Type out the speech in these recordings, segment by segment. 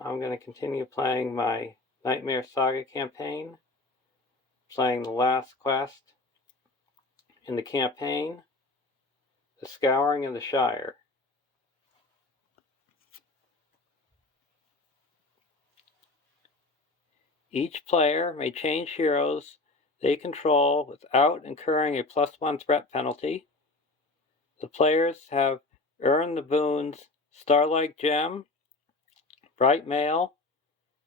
I'm going to continue playing my Nightmare Saga campaign, playing the last quest in the campaign, the Scouring in the Shire. Each player may change heroes they control without incurring a +1 threat penalty. The players have earned the boons Starlight Gem, Bright Mail,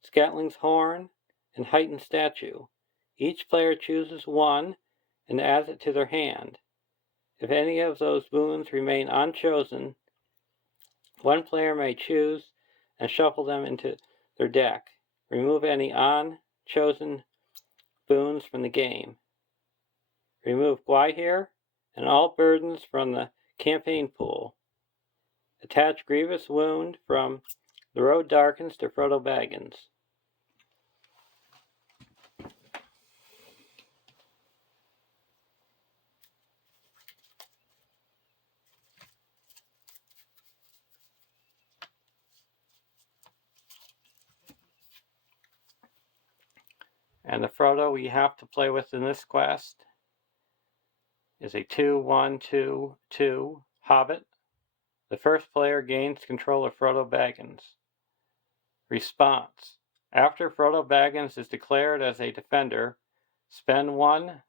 Scatling's Horn, and Heightened Statue. Each player chooses one and adds it to their hand. If any of those boons remain unchosen, one player may choose and shuffle them into their deck. Remove any unchosen boons from the game. Remove Gwahir and all burdens from the campaign pool. Attach Grievous Wound from The Road Darkens to Frodo Baggins. And the Frodo we have to play with in this quest is a 2/1/2/2 Hobbit. The first player gains control of Frodo Baggins. Response: after Frodo Baggins is declared as a defender, spend 1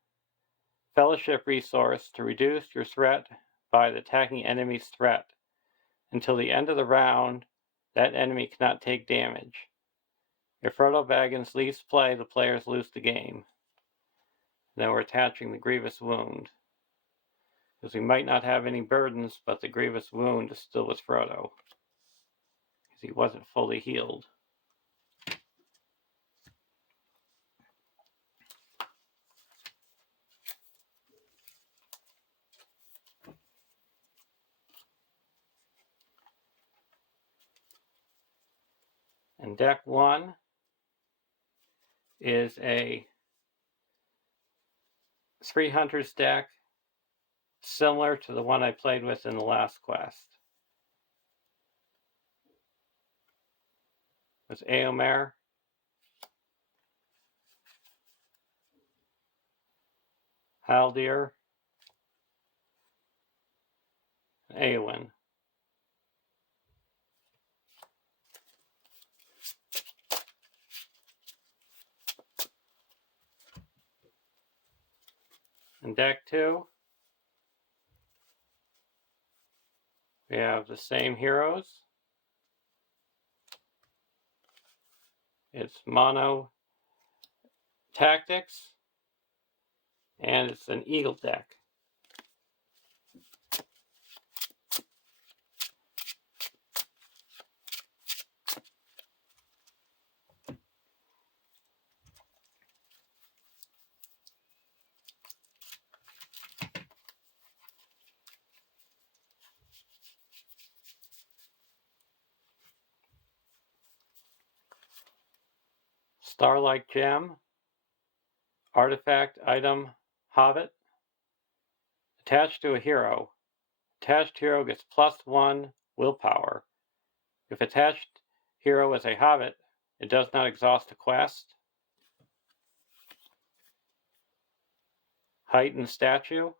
fellowship resource to reduce your threat by the attacking enemy's threat. Until the end of the round, that enemy cannot take damage. If Frodo Baggins leaves play, the players lose the game. Then we're attaching the Grievous Wound, because we might not have any burdens, but the Grievous Wound is still with Frodo, because he wasn't fully healed. And deck 1 is a 300s deck, similar to the one I played with in the last quest. With Eomer, Haldir, and Eowyn. In deck 2, we have the same heroes. It's mono tactics, and it's an eagle deck. Starlight Gem, Artifact Item Hobbit, attached to a hero. Attached hero gets +1 willpower. If attached hero is a Hobbit, it does not exhaust a quest. Heightened Statue,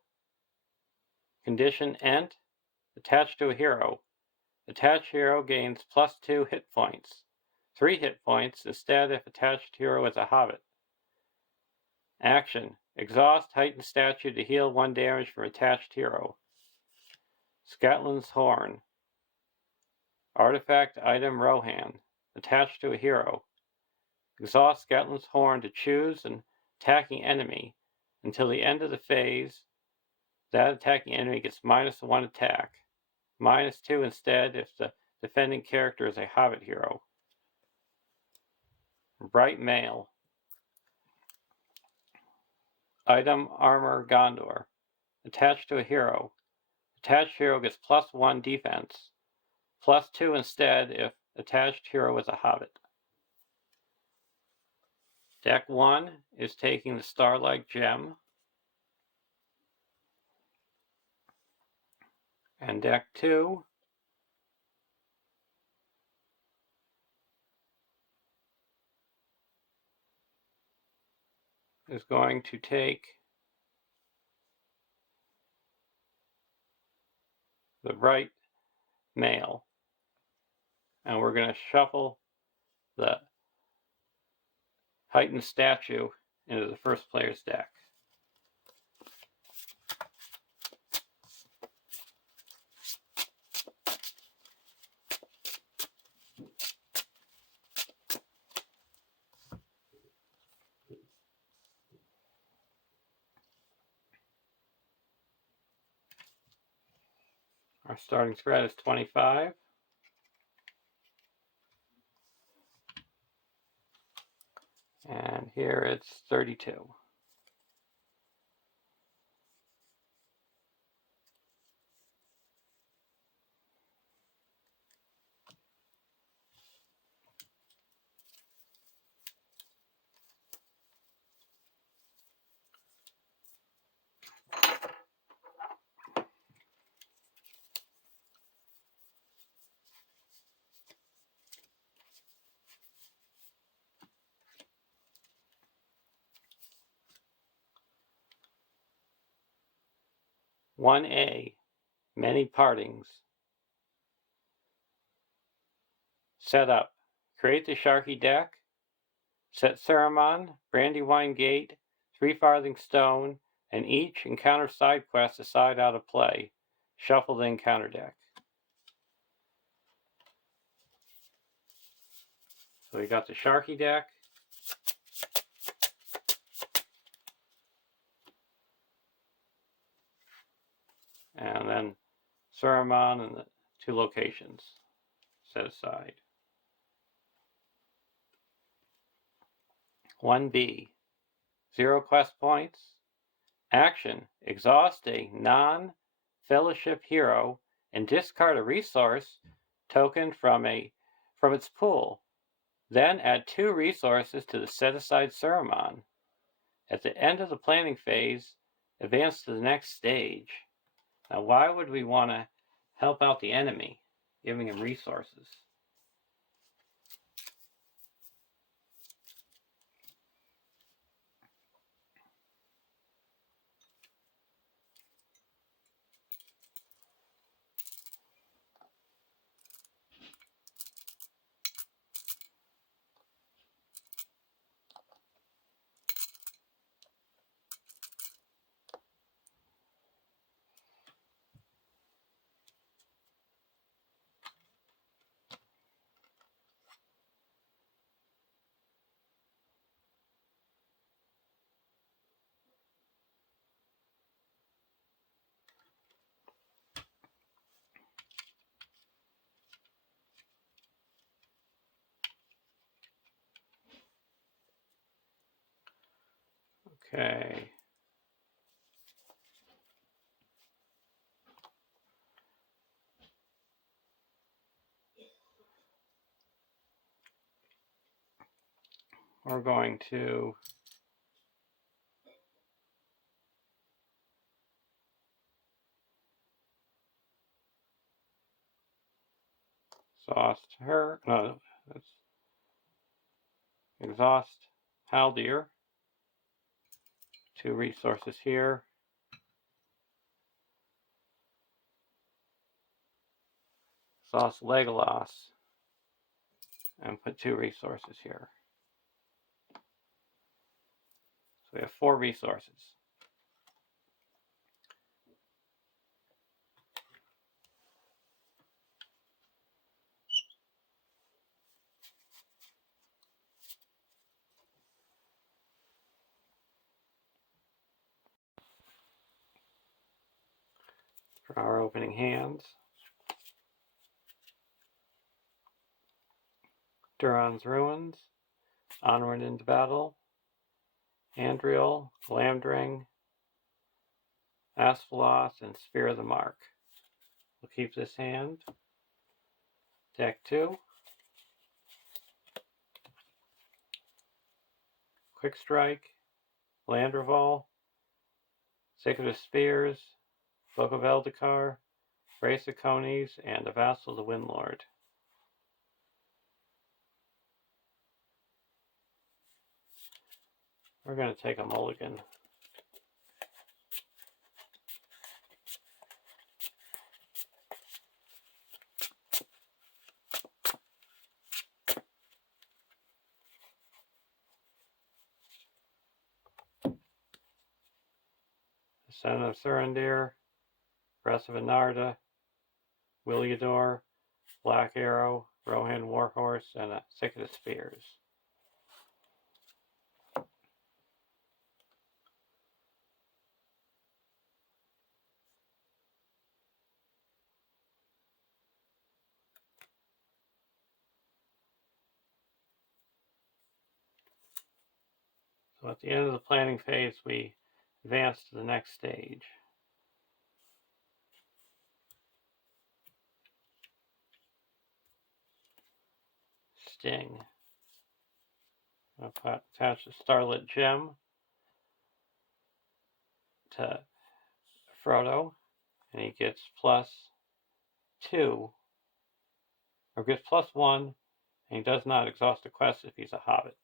condition Ent, attached to a hero. Attached hero gains +2 hit points. 3 hit points instead if attached hero is a Hobbit. Action: exhaust Heightened Statue to heal 1 damage from attached hero. Scatling's Horn, Artifact Item Rohan, attached to a hero. Exhaust Scatling's Horn to choose an attacking enemy. Until the end of the phase, that attacking enemy gets -1 attack. -2 instead if the defending character is a Hobbit hero. Bright Mail, Item Armor Gondor, attached to a hero. Attached hero gets +1 defense, +2 instead if attached hero is a Hobbit. Deck 1 is taking the Starlight Gem, and deck 2 is going to take the right male, and we're going to shuffle the heightened statue into the first player's deck. Our starting spread is 25. And here it's 32. One A, many partings. Set up. Create the Sharky deck. Set Ceramon, Brandywine Gate, 3 Farthing Stone, and each encounter side quest aside out of play. Shuffle the encounter deck. So we got the Sharky deck. And then Ceramon and the 2 locations set aside. 1B, 0 quest points. Action, exhaust a non-fellowship hero and discard a resource token from its pool. Then add 2 resources to the set-aside Ceramon. At the end of the planning phase, advance to the next stage. Now, why would we want to help out the enemy, giving him resources? Okay. We're going to exhaust her. No, that's exhaust Haldir. 2 resources here. Exhaust Legolas. And put 2 resources here. So we have 4 resources. For our opening hands, Duran's Ruins, Onward into Battle, Andriel, Glamdring, Asphalos, and Spear of the Mark. We'll keep this hand. Deck 2. Quick Strike, Landreval, Sacred of Spears, Book of Eldikar, Brace of Conies, and the Vassal of the Windlord. We're going to take a mulligan. Descendant of Thurandir, Breath of Anarda, Williador, Black Arrow, Rohan Warhorse, and a Thicket of Spears. So at the end of the planning phase, we advance to the next stage. Sting. I'll attach the Starlit Gem to Frodo, and he gets +2, or gets +1, and he does not exhaust a quest if he's a hobbit.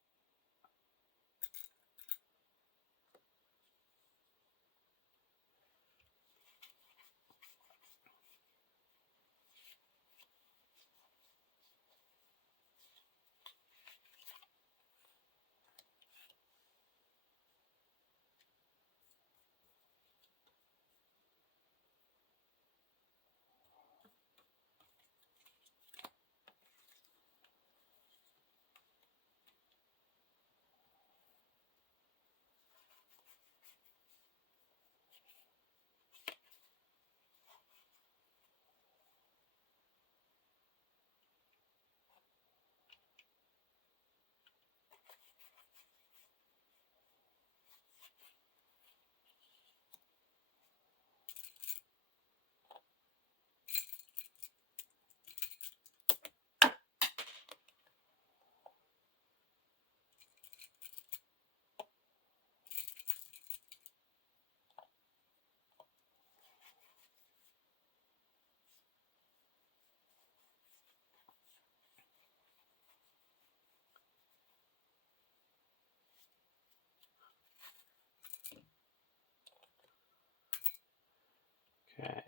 Okay.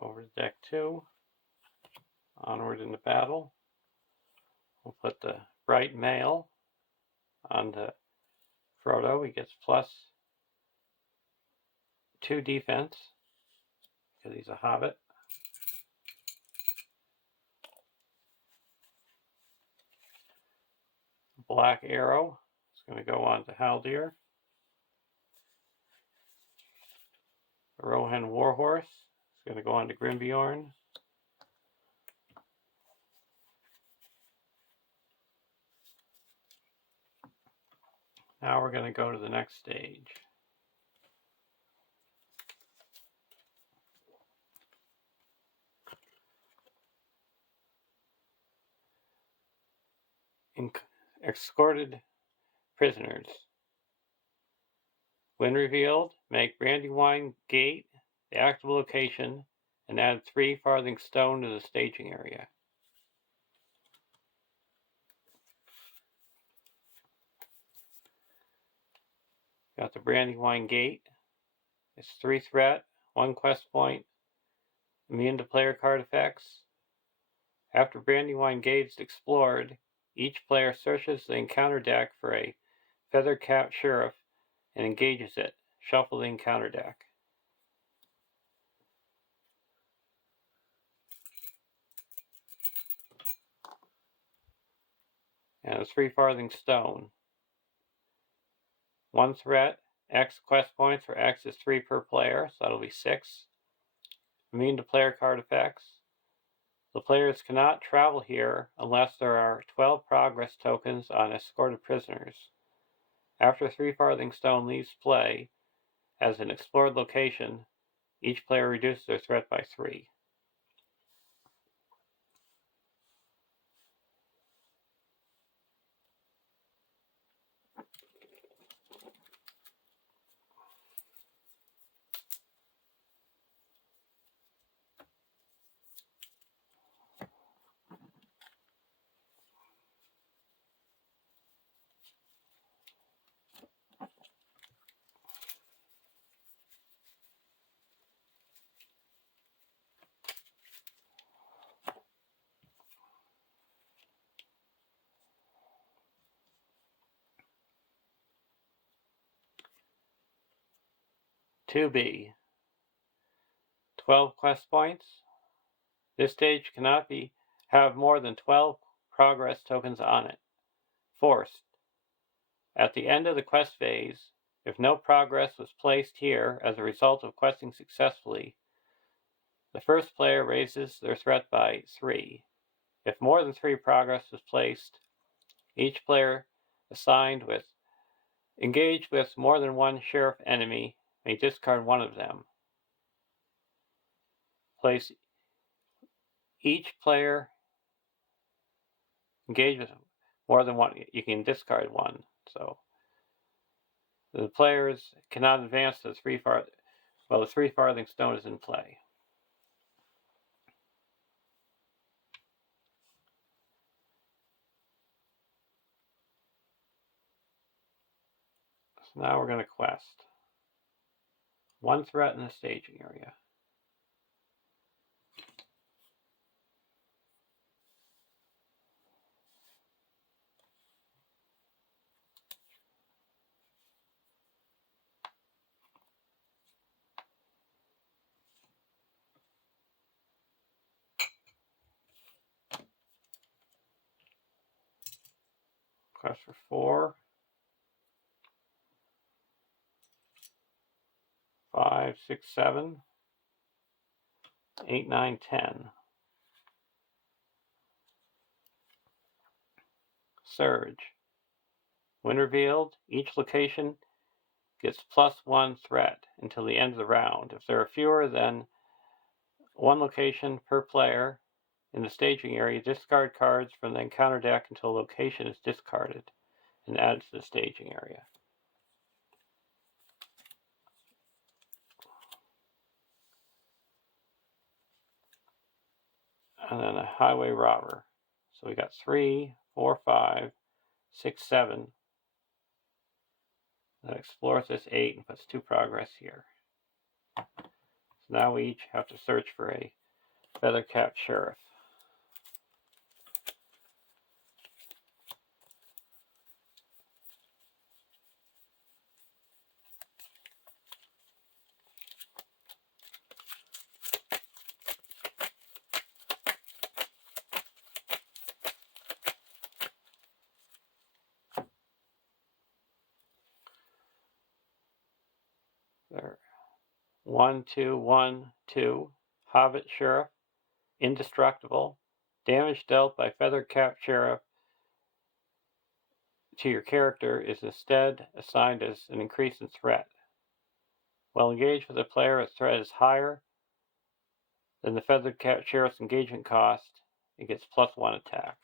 Over to deck 2. Onward into battle. We'll put the Bright Mail onto Frodo. He gets +2 defense because he's a hobbit. Black Arrow is going to go on to Haldir. The Rohan Warhorse is going to go on to Grimbeorn. Now we're going to go to the next stage. Escorted prisoners. When revealed, make Brandywine Gate the active location and add 3 farthing stone to the staging area. Got the Brandywine Gate. It's 3 threat, 1 quest point, immune to player card effects. After Brandywine Gate is explored, each player searches the encounter deck for a feather-capped sheriff and engages it. Shuffle the encounter deck. And a 3 farthing stone. 1 threat, X quest points, where X is 3 per player, so that'll be 6. Immune to player card effects. The players cannot travel here unless there are 12 progress tokens on escorted prisoners. After 3 farthing stone leaves play as an explored location, each player reduces their threat by 3. 2B. 12 quest points. This stage cannot have more than 12 progress tokens on it. Forced. At the end of the quest phase, if no progress was placed here as a result of questing successfully, the first player raises their threat by 3. If more than 3 progress was placed, each player engaged with more than one sheriff enemy may discard one of them. Place each player engaged with more than one. You can discard one. So the players cannot advance to the 3 farthing. Well, the 3 farthing stone is in play. So now we're going to quest. 1 threat in the staging area. Quest for 4. 5, 6, 7, 8, 9, 10. Surge. When revealed, each location gets +1 threat until the end of the round. If there are fewer than 1 location per player in the staging area, discard cards from the encounter deck until a location is discarded and added to the staging area. And then a highway robber. So we got 3, 4, 5, 6, 7. That explores this 8 and puts 2 progress here. So now we each have to search for a feather-capped sheriff. There. 1, 2, 1, 2. Hobbit Sheriff. Indestructible. Damage dealt by feather-capped sheriff to your character is instead assigned as an increase in threat. While engaged with a player, its threat is higher than the feather-capped sheriff's engagement cost. It gets +1 attack.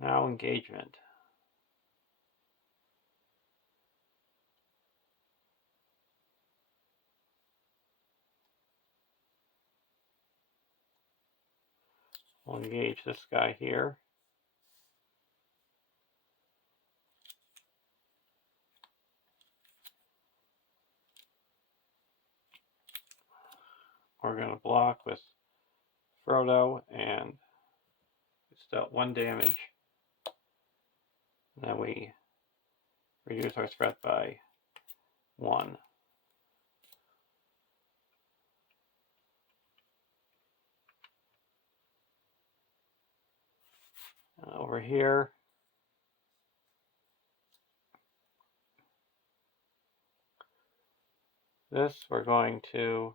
Now engagement. We'll engage this guy here. We're going to block with Frodo, and it's dealt 1 damage. And then we reduce our threat by 1. And over here, this we're going to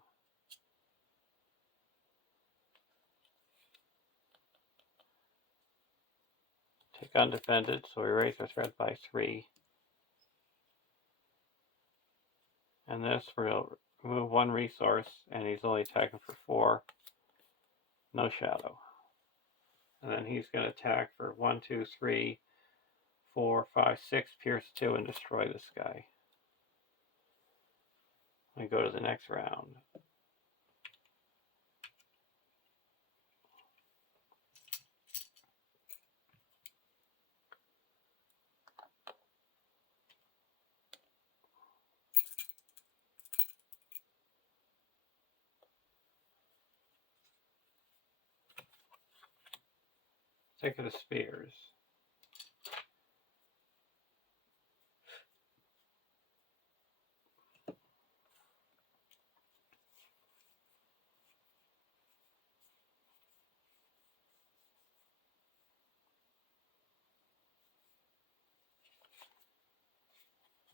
take undefended, so we raise our threat by 3. And this, we're going to remove 1 resource, and he's only attacking for 4. No shadow. And then he's going to attack for 1, 2, 3, 4, 5, 6, pierce 2, and destroy this guy. and go to the next round. Ticket of Spears.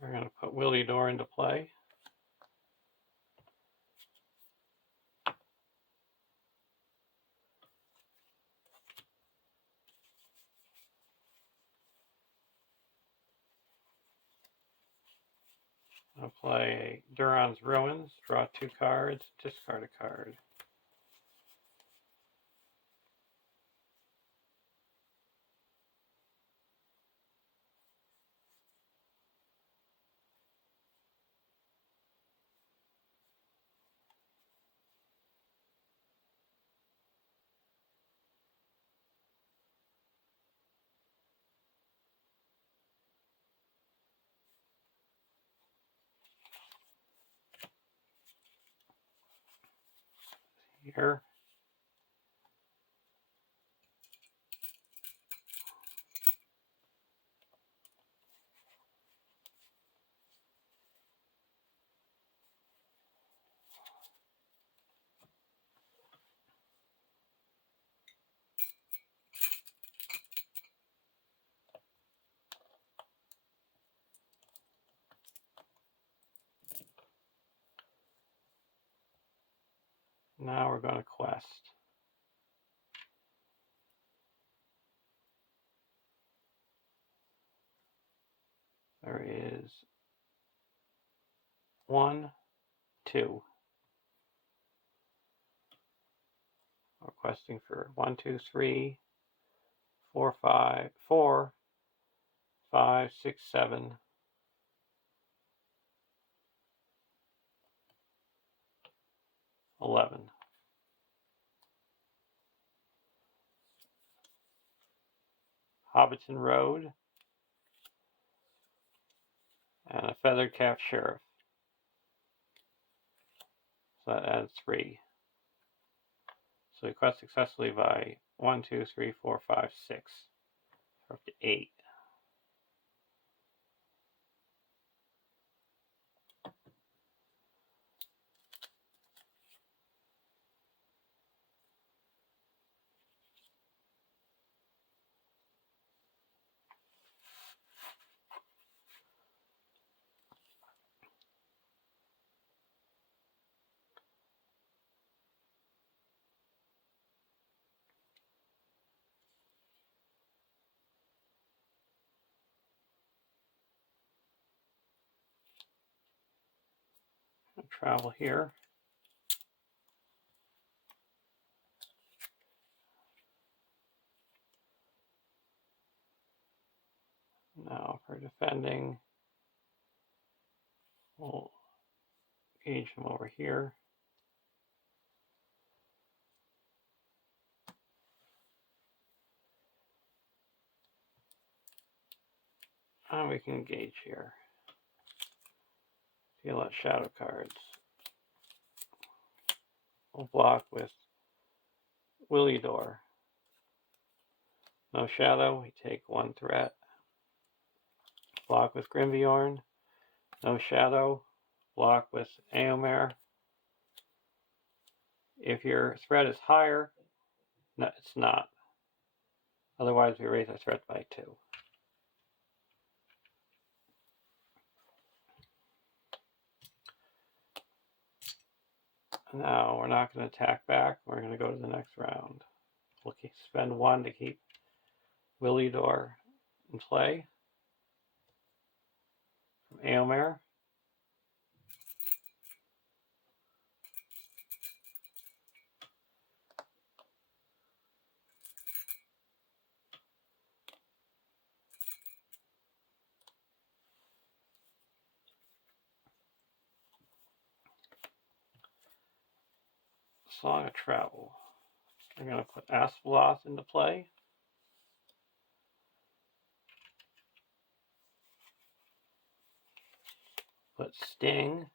We're going to put LOTR into play. I'll play Duran's Ruins, draw 2 cards, discard a card. Here. Now we're going to quest. There is 1, 2. We're questing for 1, 2, 3, 4, 5, 4, 5, 6, 7, 11. Hobbiton Road, and a Feathered Cap Sheriff. So that adds 3. So we quest successfully by 1, 2, 3, 4, 5, 6. We're up to 8. I'll travel here. Now for defending, we'll engage him over here. And we can engage here. Deal out shadow cards. We'll block with LOTR. No shadow, we take 1 threat. Block with Grimviorn. No shadow, block with Eomer. If your threat is higher, no, it's not. Otherwise, we raise our threat by 2. Now we're not going to attack back. We're going to go to the next round. We'll spend 1 to keep LOTR in play from Eomer. Song of Travel. I'm going to put Asphalos into play. Put Sting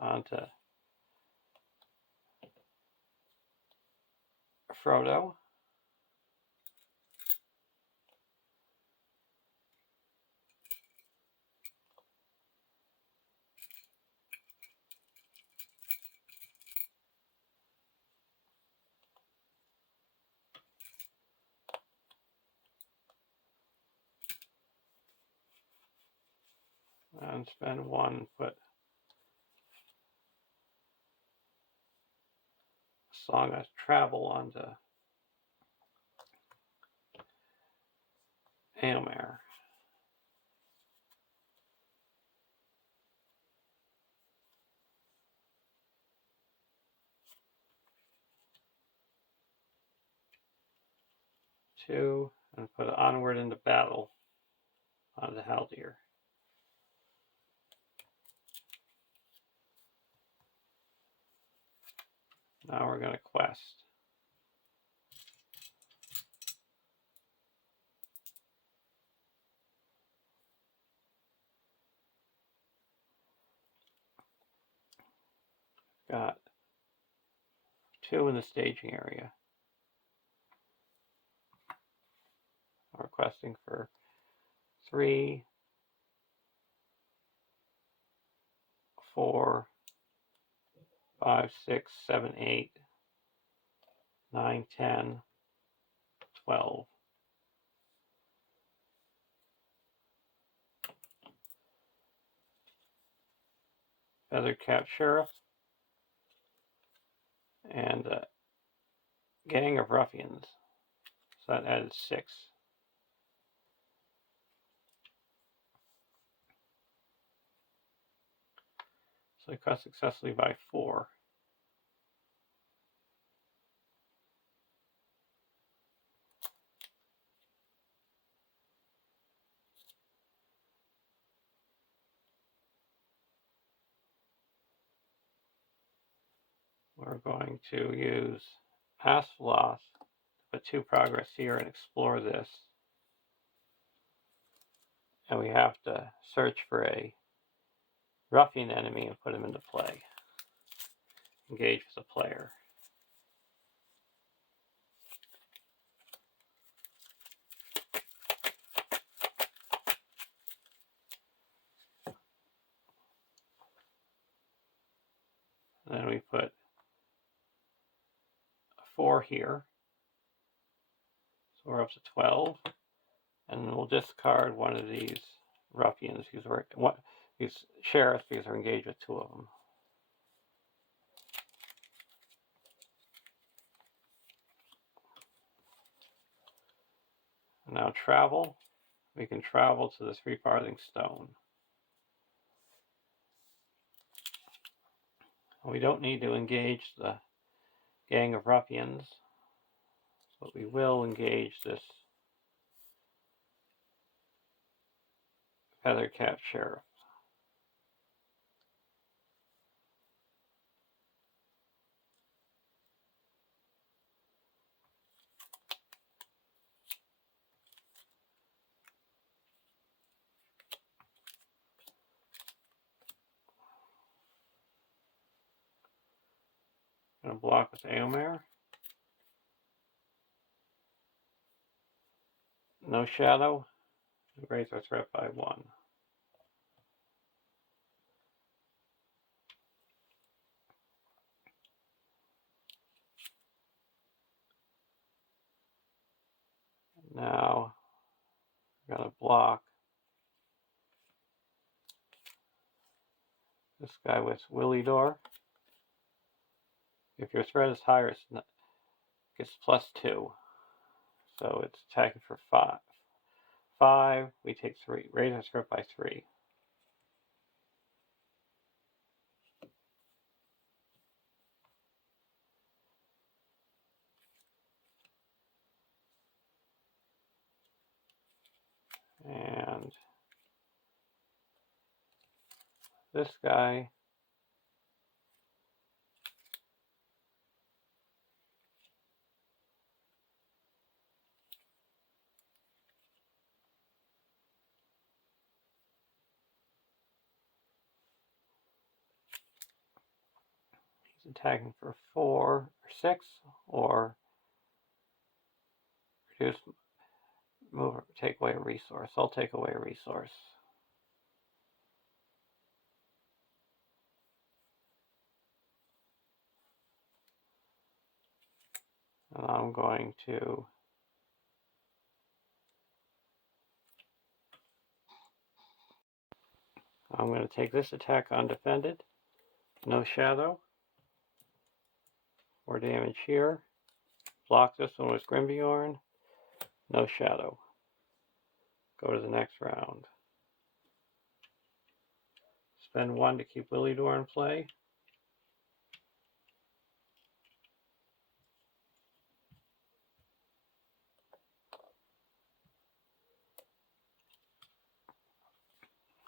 onto Frodo. And spend one, put Song of Travel onto Éomer. Two, and put Onward into Battle onto Haldir. Now we're going to quest. Got 2 in the staging area. I'm requesting for 3, 4, 5, 6, 7, 8, 9, 10, 12. Feathercap Sheriff and a Gang of Ruffians. So that added 6. So I cut successfully by 4. We're going to use Asphalos to put 2 progress here and explore this. And we have to search for a ruffian enemy and put him into play. Engage with a player. And then we put a 4 here. So we're up to 12. And we'll discard one of these ruffians, these sheriffs, because we're engaged with 2 of them. And now travel. We can travel to the 3 farthing stone. We don't need to engage the gang of ruffians, but we will engage this Feathercap Sheriff. Going to block with Éomer. No shadow. Raise our threat by 1. Now we're going to block this guy with Willidor. If your threat is higher, it gets +2. So it's attacking for 5. 5, we take 3. Raise our threat by 3. And this guy attacking for 4 or 6, or reduce, move, or take away a resource. I'll take away a resource. And I'm going to take this attack undefended. No shadow. 4 damage here. Block this one with Grimbjorn. No shadow. Go to the next round. Spend 1 to keep Willidor in play.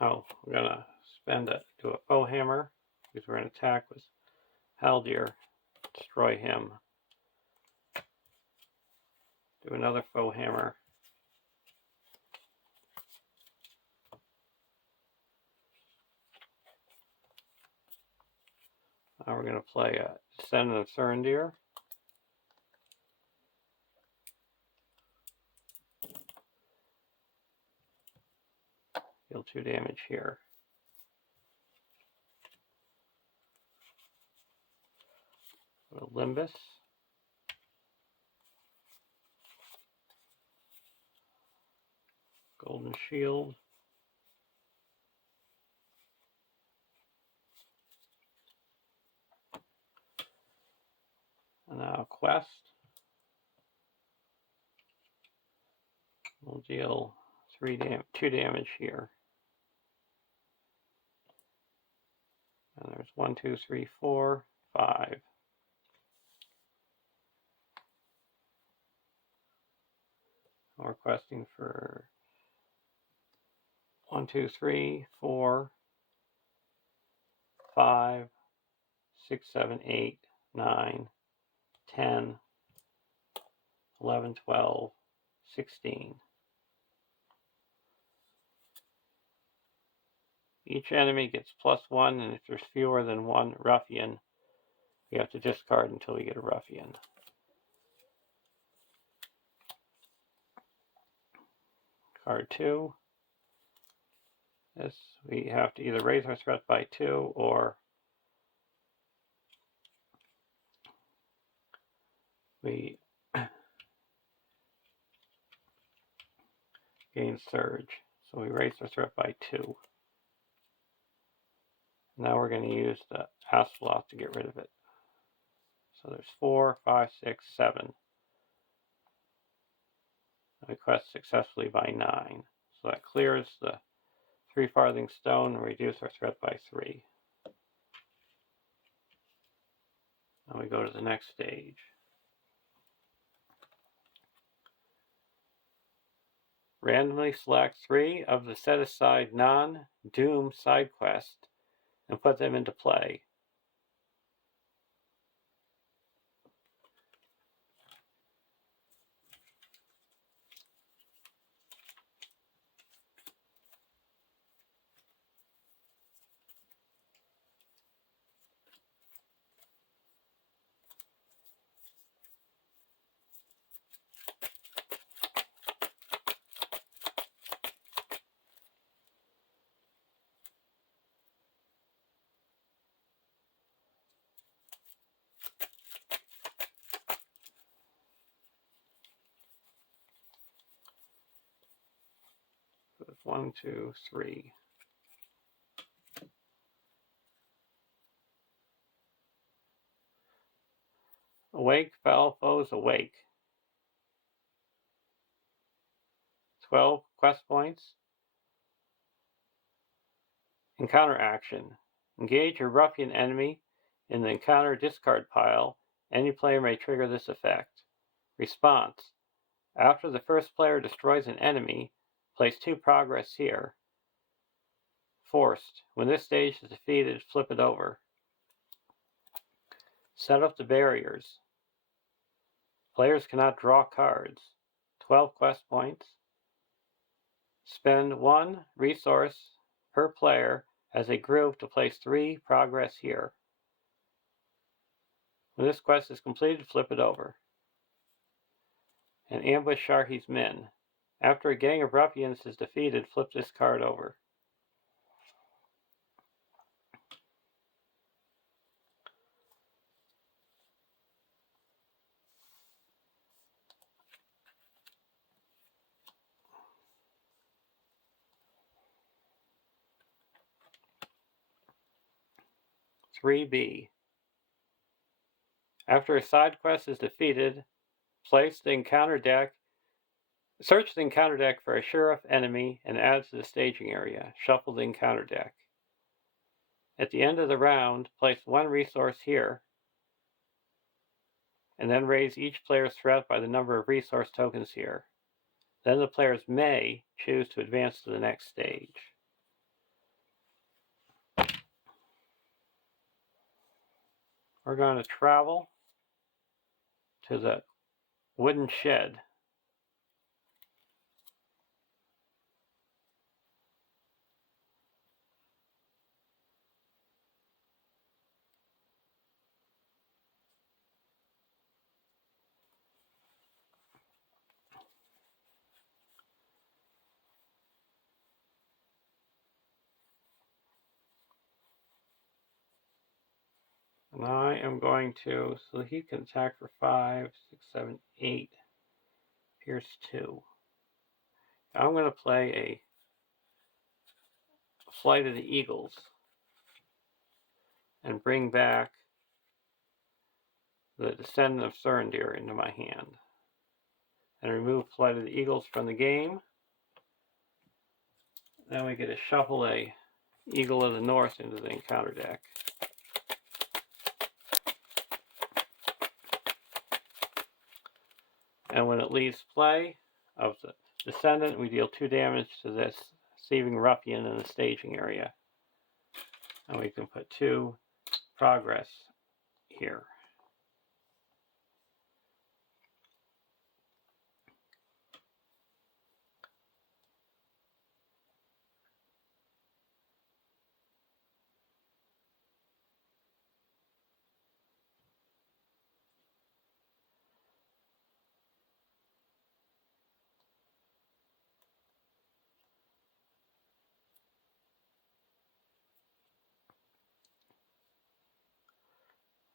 Oh, we're going to do a foe hammer, because we're going to attack with Haldir. Destroy him. Do another foe hammer. Now we're going to play a Descendant of Thurindir. Deal 2 damage here. Limbus. Golden Shield. And now Quest. We'll deal 2 damage here. And there's 1, 2, 3, 4, 5. We're questing for 1, 2, 3, 4, 5, 6, 7, 8, 9, 10, 11, 12, 16. Each enemy gets +1, and if there's fewer than 1 ruffian, we have to discard until we get a ruffian. Card 2. This, we have to either raise our threat by 2 or we gain surge. So we raise our threat by 2. Now we're going to use the Asploth to get rid of it. So there's 4, 5, 6, 7. We quest successfully by 9. So that clears the 3 farthing stone and reduce our threat by 3. Now we go to the next stage. Randomly select 3 of the set aside non-Doom side quests and put them into play. So it's 1, 2, 3. Awake, foul foes awake. 12 quest points. Encounter action. Engage your ruffian enemy in the encounter discard pile. Any player may trigger this effect. Response. After the first player destroys an enemy, place 2 progress here. Forced. When this stage is defeated, flip it over. Set up the barriers. Players cannot draw cards. 12 quest points. Spend 1 resource per player as a group to place 3 progress here. When this quest is completed, flip it over and ambush Sharky's men. After a gang of ruffians is defeated, flip this card over. (3B). After a side quest is defeated, search the encounter deck for a sheriff enemy and add to the staging area. Shuffle the encounter deck. At the end of the round, place one resource here, and then raise each player's threat by the number of resource tokens here. Then the players may choose to advance to the next stage. We're going to travel to the wooden shed. And I am going to, so he can attack for 5, 6, 7, 8. Here's 2. I'm going to play a Flight of the Eagles and bring back the Descendant of Surindir into my hand. And remove Flight of the Eagles from the game. Then we get to shuffle a Eagle of the North into the encounter deck. And when it leaves play of the Descendant, we deal 2 damage to this thieving ruffian in the staging area. And we can put 2 progress here.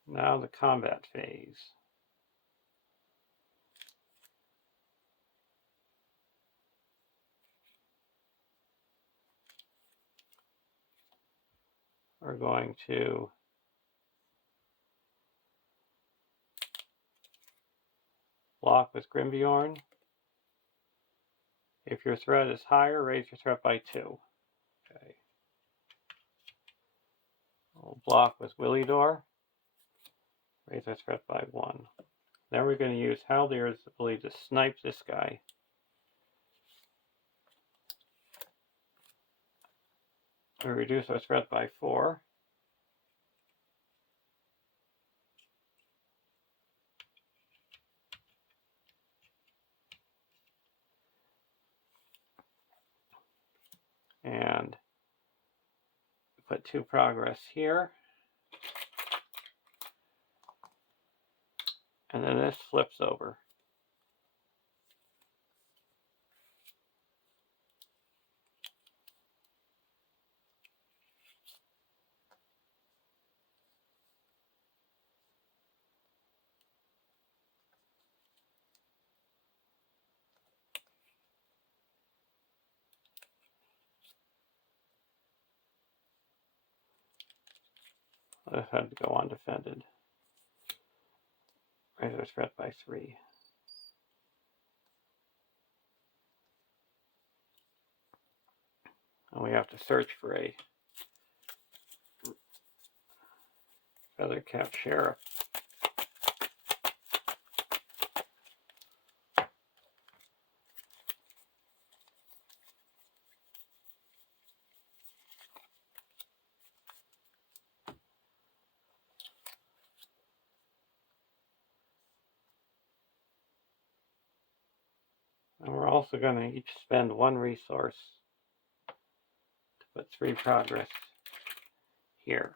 Now the combat phase. We're going to block with Grimbjorn. If your threat is higher, raise your threat by 2. Okay. We'll block with Willidor. Raise our threat by 1. Then we're going to use Haldir's ability to snipe this guy. We reduce our threat by 4. And put 2 progress here. And then this flips over. This had to go undefended. Raise our threat by 3. And we have to search for a feather-capped sheriff. And we're also going to each spend 1 resource to put 3 progress here.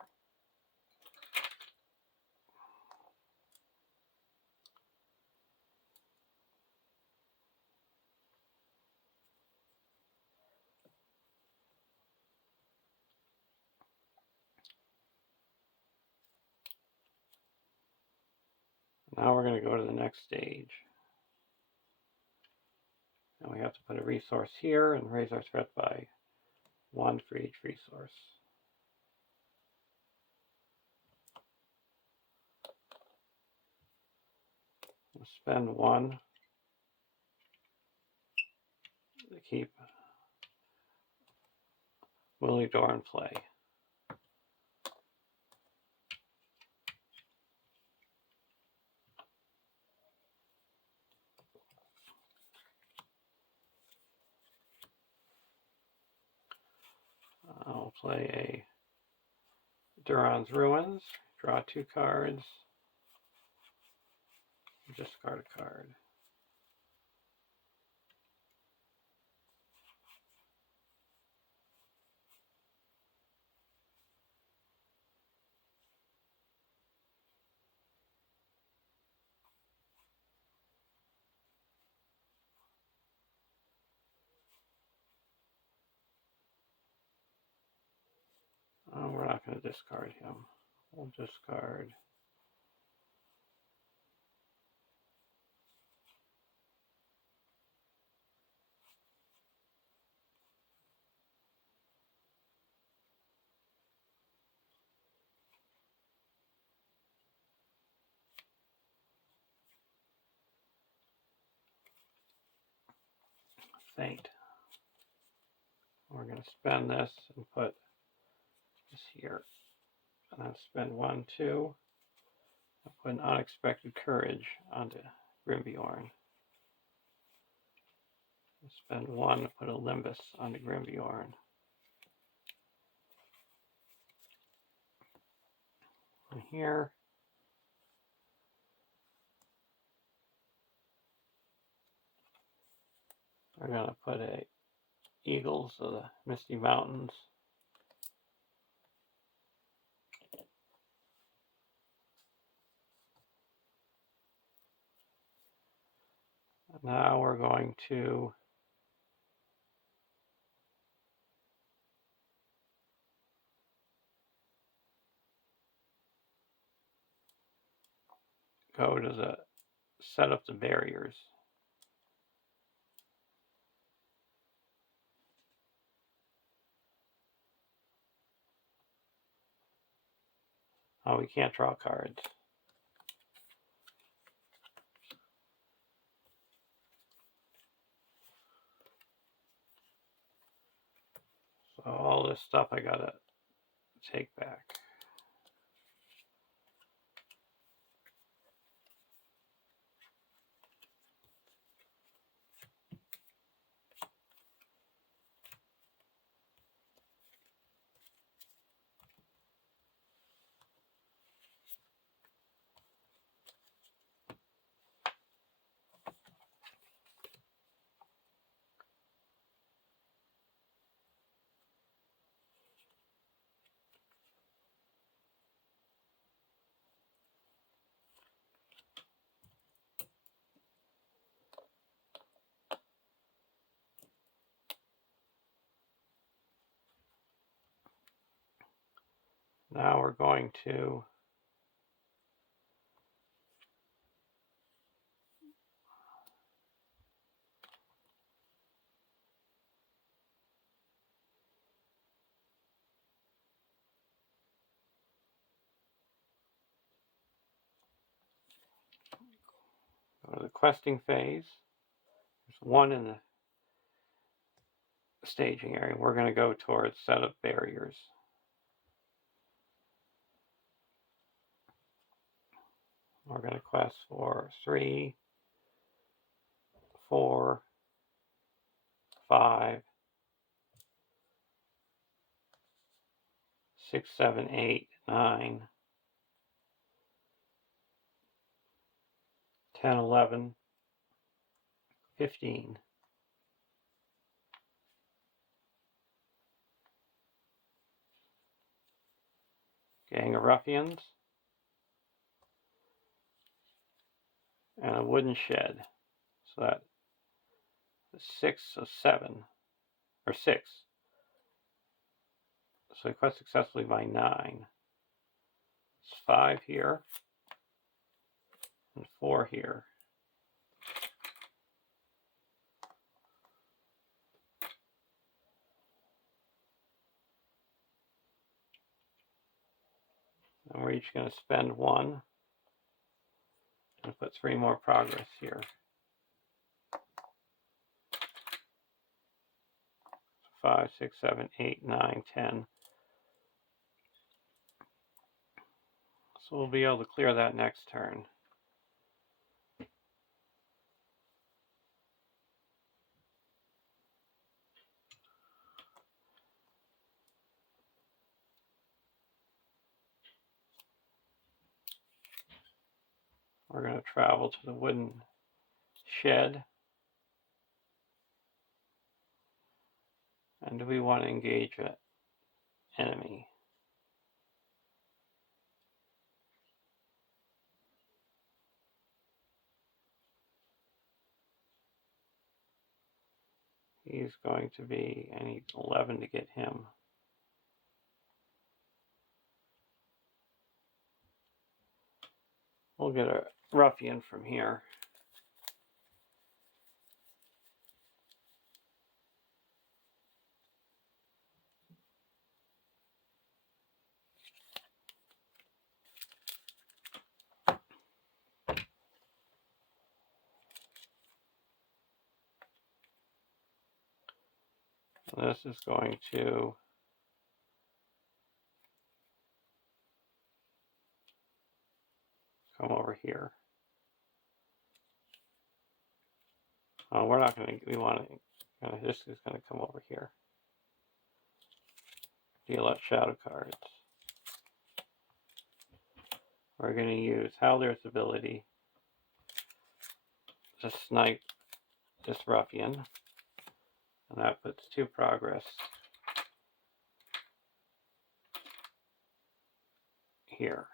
Now we're going to go to the next stage. And we have to put a resource here and raise our threat by 1 for each resource. We'll spend 1 to keep LOTR in play. I'll play a Duran's Ruins, draw 2 cards, discard a card. Oh, we're not going to discard him. We'll discard Fate. We're going to spend this and put this here. And then spend 1, 2. I'll put an Unexpected Courage onto Grimbjorn. Spend 1 to put a Limbus onto Grimbjorn. And here, we're going to put a Eagles of the Misty Mountains. And now we're going to go to the set up the barriers. Oh, we can't draw cards. So all this stuff I gotta take back. Now we're going to go to the questing phase. There's 1 in the staging area. We're going to go towards set up barriers. We're going to quest for 3, 4, 5, 6, 7, 8, 9, 10, 11, 15. Gang of Ruffians. And a wooden shed. So that is 6 of 7. Or 6. So we quest successfully by 9. It's 5 here. and 4 here. And we're each going to spend 1 and put 3 more progress here. 5, 6, 7, 8, 9, 10. So we'll be able to clear that next turn. We're going to travel to the wooden shed. And do we want to engage an enemy? He's going to be, I need 11 to get him. We'll get a ruffian from here. And this is going to come over here. Oh, we're not going to, we want to, this is going to come over here. Deal out shadow cards. We're going to use Howler's ability to snipe this ruffian. And that puts 2 progress here.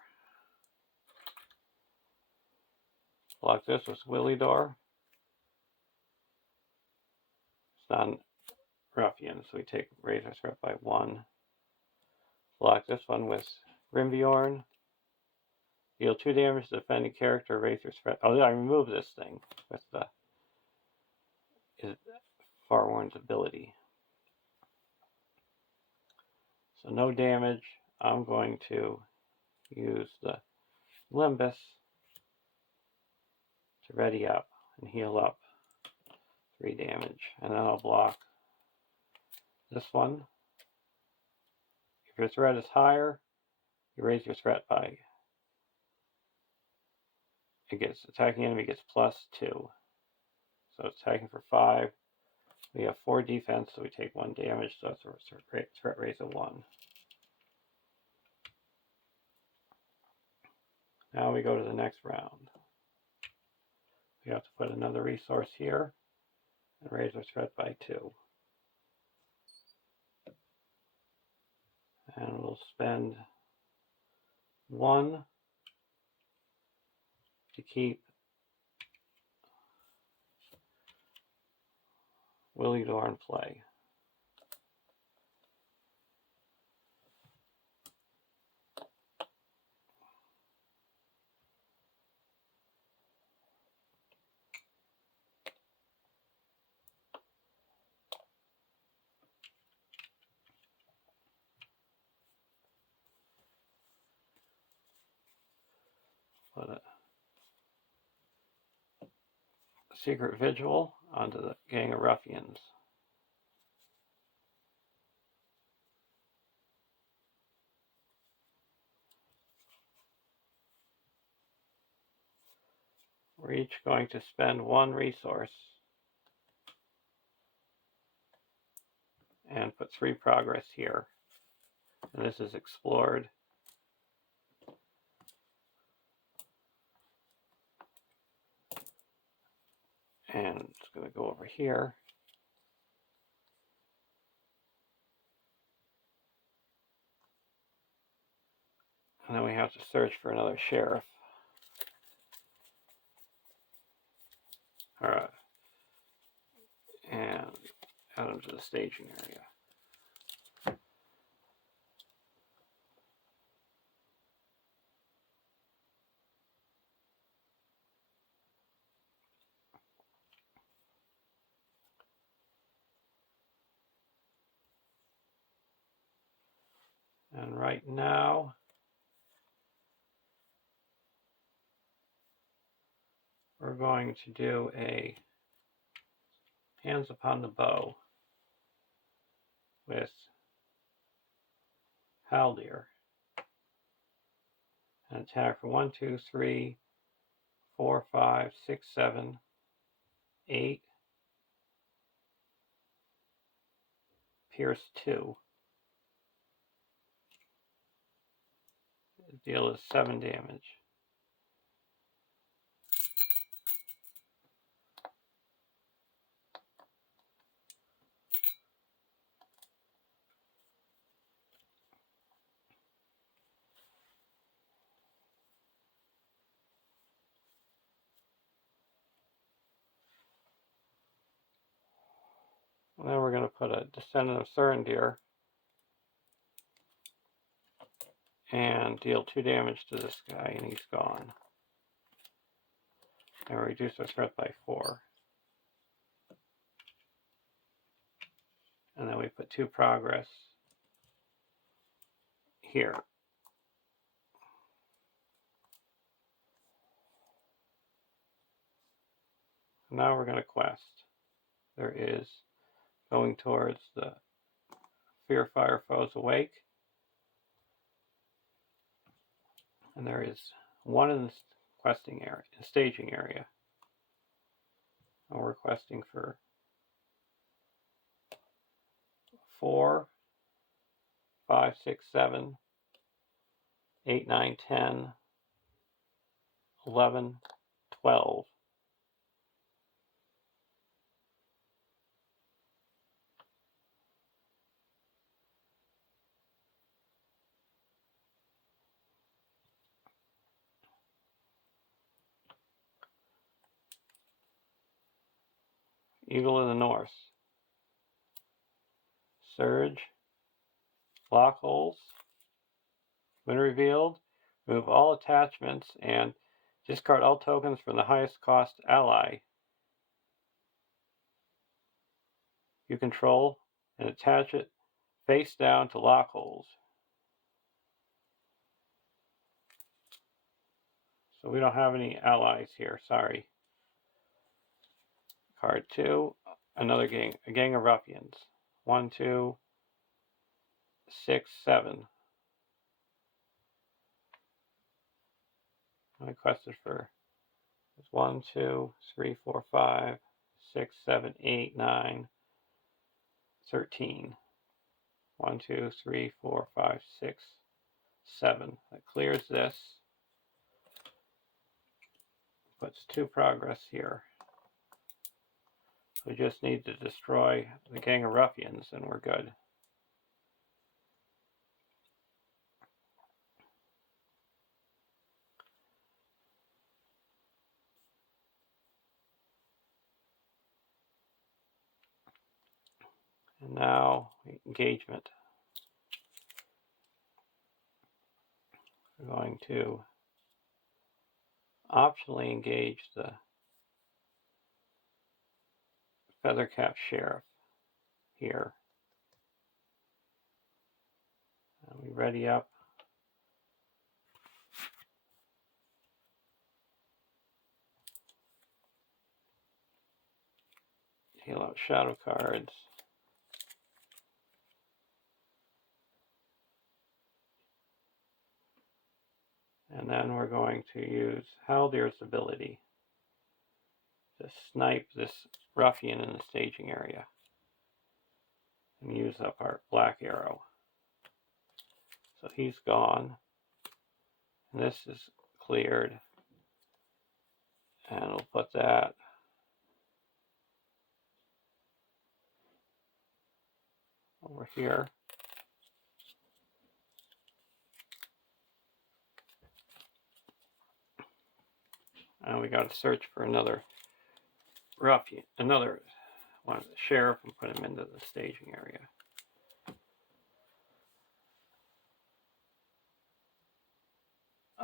Block this with LOTR. It's not ruffian, so we take Razor Threat by 1. Block this one with Rimbjorn. Deal 2 damage to defending character, Razor Threat. Oh, I remove this thing with the Farwarn's ability. So no damage. I'm going to use the Limbus to ready up and heal up 3 damage. And then I'll block this one. If your threat is higher, you raise your threat by, attacking enemy gets +2. So it's attacking for 5. We have 4 defense, so we take 1 damage, so that's a threat raise of 1. Now we go to the next round. We have to put another resource here and raise our threat by 2. And we'll spend 1 to keep LOTR in play. Put a secret vigil onto the gang of ruffians. We're each going to spend 1 resource and put 3 progress here. And this is explored. And it's going to go over here. And then we have to search for another sheriff. Alright. And add them to the staging area. And right now, we're going to do a hands upon the bow with Haldir. And attack for 1, 2, 3, 4, 5, 6, 7, 8. Pierce 2. The deal is 7 damage. And then we're going to put a Descendant of Surindir and deal 2 damage to this guy, and he's gone. And reduce our threat by 4. And then we put 2 progress here. Now we're going to quest. There is going towards the Fear Fire Foes Awake. And there is 1 in the questing area, staging area. And we're questing for 4, 5, 6, 7, 8, 9, 10, 11, 12. Eagle in the North. Surge. Block holes. When revealed, remove all attachments and discard all tokens from the highest cost ally you control and attach it face down to lock holes. So we don't have any allies here, sorry. Card 2, another gang, a gang of ruffians. 1, 2, 6, 7. I requested for 1, 2, 3, 4, 5, 6, 7, 8, 9, 13. 1, 2, 3, 4, 5, 6, 7. That clears this. Puts 2 progress here. We just need to destroy the gang of ruffians and we're good. And now, engagement. We're going to optionally engage the Feathercap Sheriff here. And we ready up. Heal out shadow cards. And then we're going to use Haldir's ability to snipe this ruffian in the staging area. And use up our black arrow. So he's gone. And this is cleared. And we'll put that over here. And we got to search for another ruffian, another one, the sheriff, and put him into the staging area.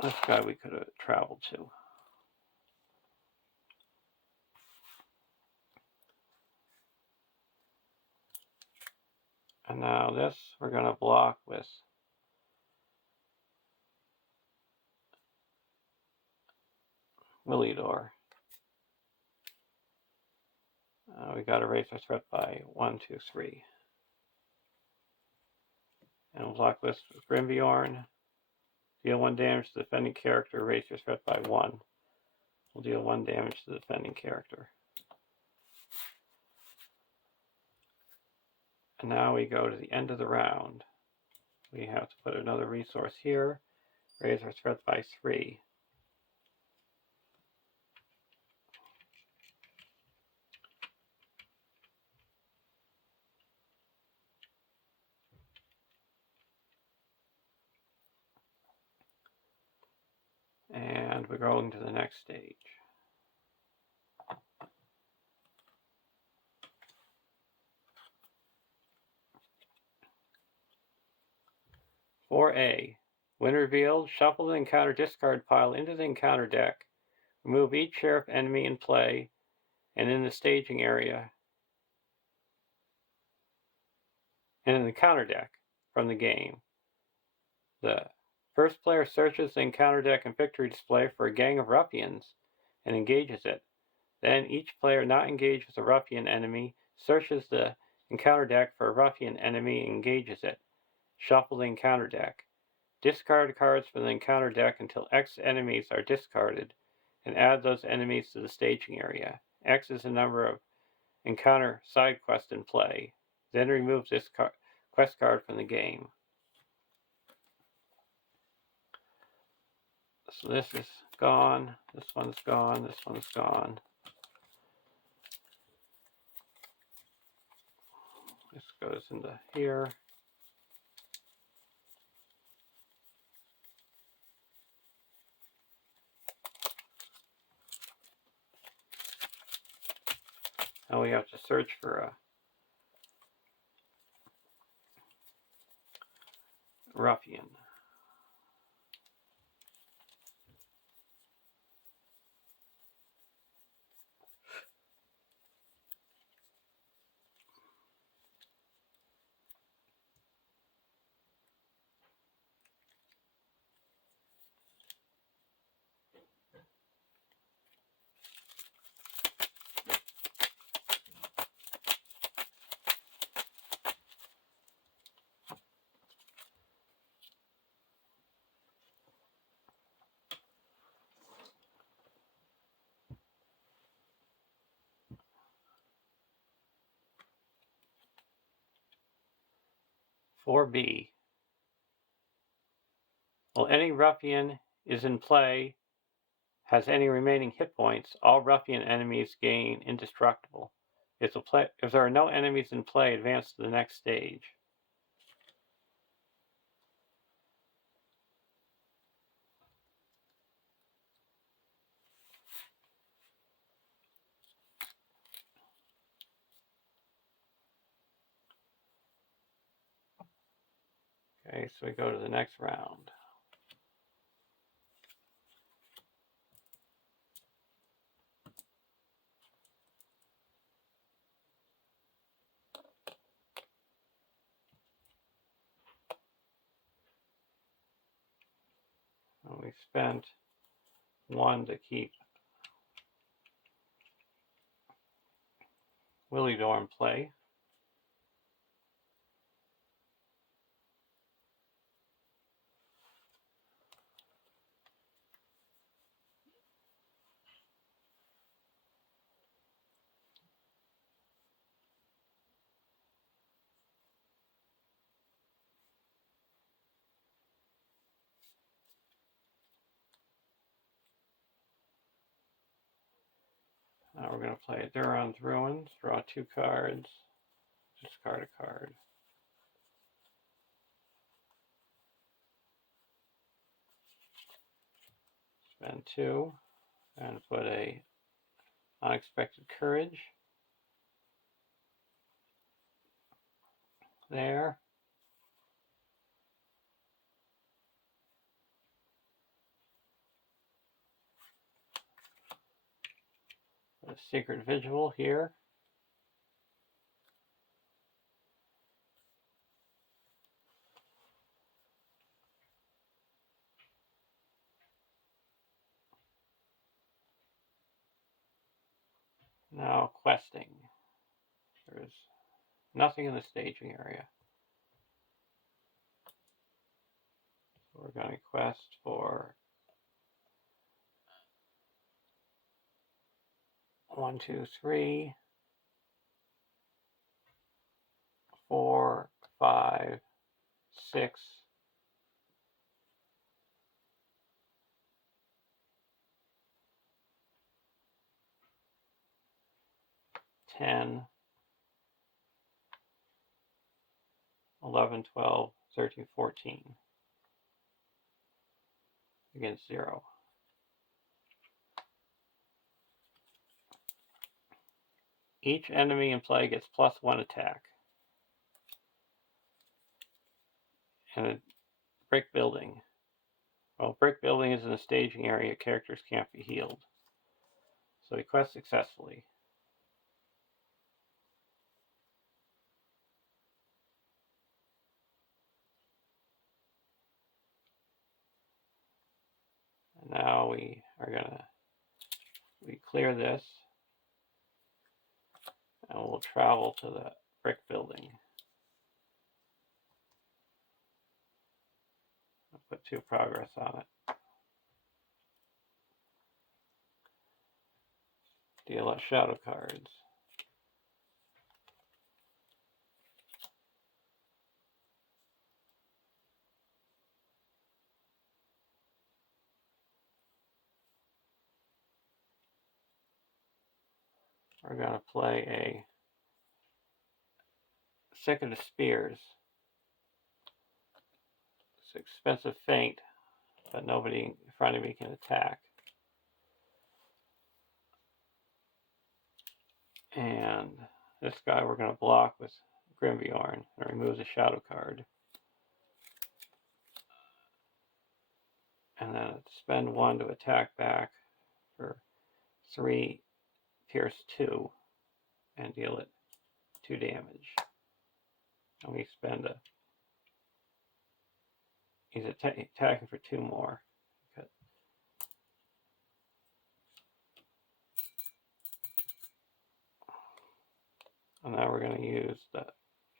This guy we could have traveled to. And now this we're going to block with LOTR. We got to raise our threat by 1, 2, 3. And we'll block this with Grimbjorn. Deal 1 damage to the defending character, raise your threat by 1. We'll deal 1 damage to the defending character. And now we go to the end of the round. We have to put another resource here, raise our threat by 3. And we're going to the next stage. For A, when revealed, shuffle the encounter discard pile into the encounter deck. Remove each sheriff enemy in play and in the staging area and in the counter deck from the game. The first player searches the encounter deck and victory display for a gang of ruffians and engages it. Then each player not engaged with a ruffian enemy searches the encounter deck for a ruffian enemy and engages it. Shuffle the encounter deck. Discard cards from the encounter deck until X enemies are discarded, and add those enemies to the staging area. X is the number of encounter side quests in play. Then remove this quest card from the game. So this is gone, this one's gone, this one's gone. This goes into here. Now we have to search for a ruffian. For B, while any ruffian is in play, has any remaining hit points, all ruffian enemies gain indestructible. If there are no enemies in play, advance to the next stage. Okay, so we go to the next round. And we spent 1 to keep LOTR in play. Now we're going to play Duron's Ruins, draw 2 cards, discard a card. Spend 2, and put a Unexpected Courage there. Put a Secret Vigil here. Now questing. There's nothing in the staging area. So we're going to quest for 1, 2, 3, 4, 5, 6, 10, 11, 12, 13, 14 against 0. Each enemy in play gets +1 attack. And a brick building. Well, brick building is in the staging area. Characters can't be healed. So we quest successfully. And now we clear this, and we'll travel to the brick building. I'll put 2 progress on it. Deal out shadow cards. We're going to play a Sick of the Spears. It's an expensive feint, but nobody in front of me can attack. And this guy we're going to block with Grimbjorn and remove the shadow card. And then spend 1 to attack back for 3, pierce 2, and deal it 2 damage. And we spend he's attacking for 2 more. Okay. And now we're going to use the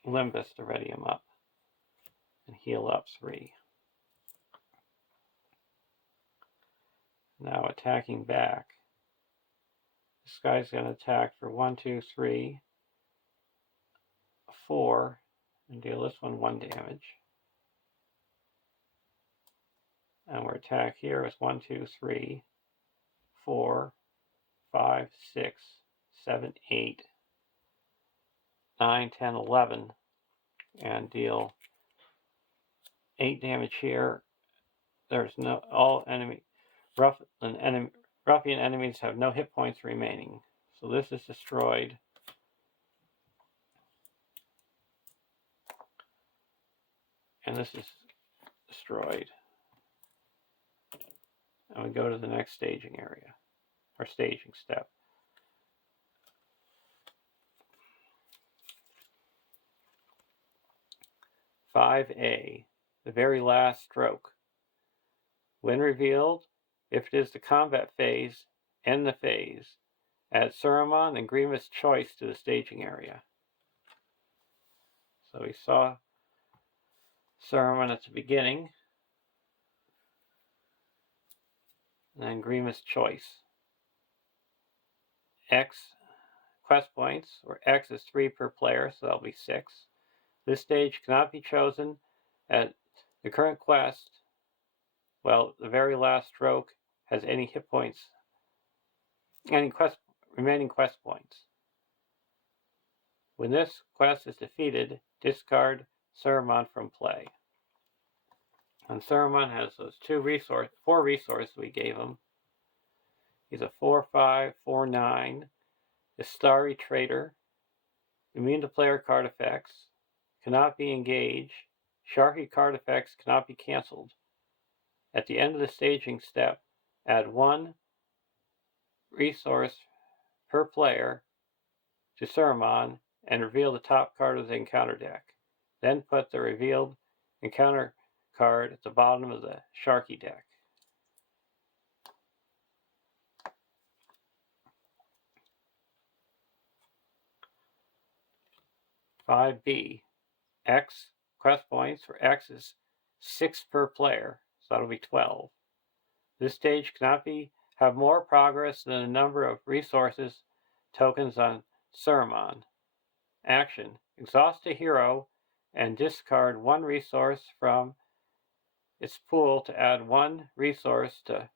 Limbus to ready him up and heal up 3. Now attacking back. This guy's going to attack for 1, 2, 3, 4, and deal this one 1 damage. And our attack here is 1, 2, 3, 4, 5, 6, 7, 8, 9, 10, 11, and deal 8 damage here. There's ruffian enemies have no hit points remaining. So this is destroyed. And this is destroyed. And we go to the next staging area, or staging step. (5A), the very last stroke. When revealed, if it is the combat phase, end the phase. Add Saruman and Grima's Choice to the staging area. So we saw Saruman at the beginning, and then Grima's Choice. X quest points, where X is 3 per player, so that'll be 6. This stage cannot be chosen at the current quest. Well, the very last stroke has any hit points, any remaining quest points. When this quest is defeated, discard Saruman from play. And Saruman has those 4 resources we gave him. He's a 4/5, 4/9, a Starry Trader, immune to player card effects, cannot be engaged, Sharky card effects cannot be cancelled. At the end of the staging step, add 1 resource per player to Saruman and reveal the top card of the encounter deck. Then put the revealed encounter card at the bottom of the Sharky deck. 5B, X quest points, where X is 6 per player, so that'll be 12. This stage cannot have more progress than the number of resources tokens on Saruman. Action: exhaust a hero and discard 1 resource from its pool to add 1 resource to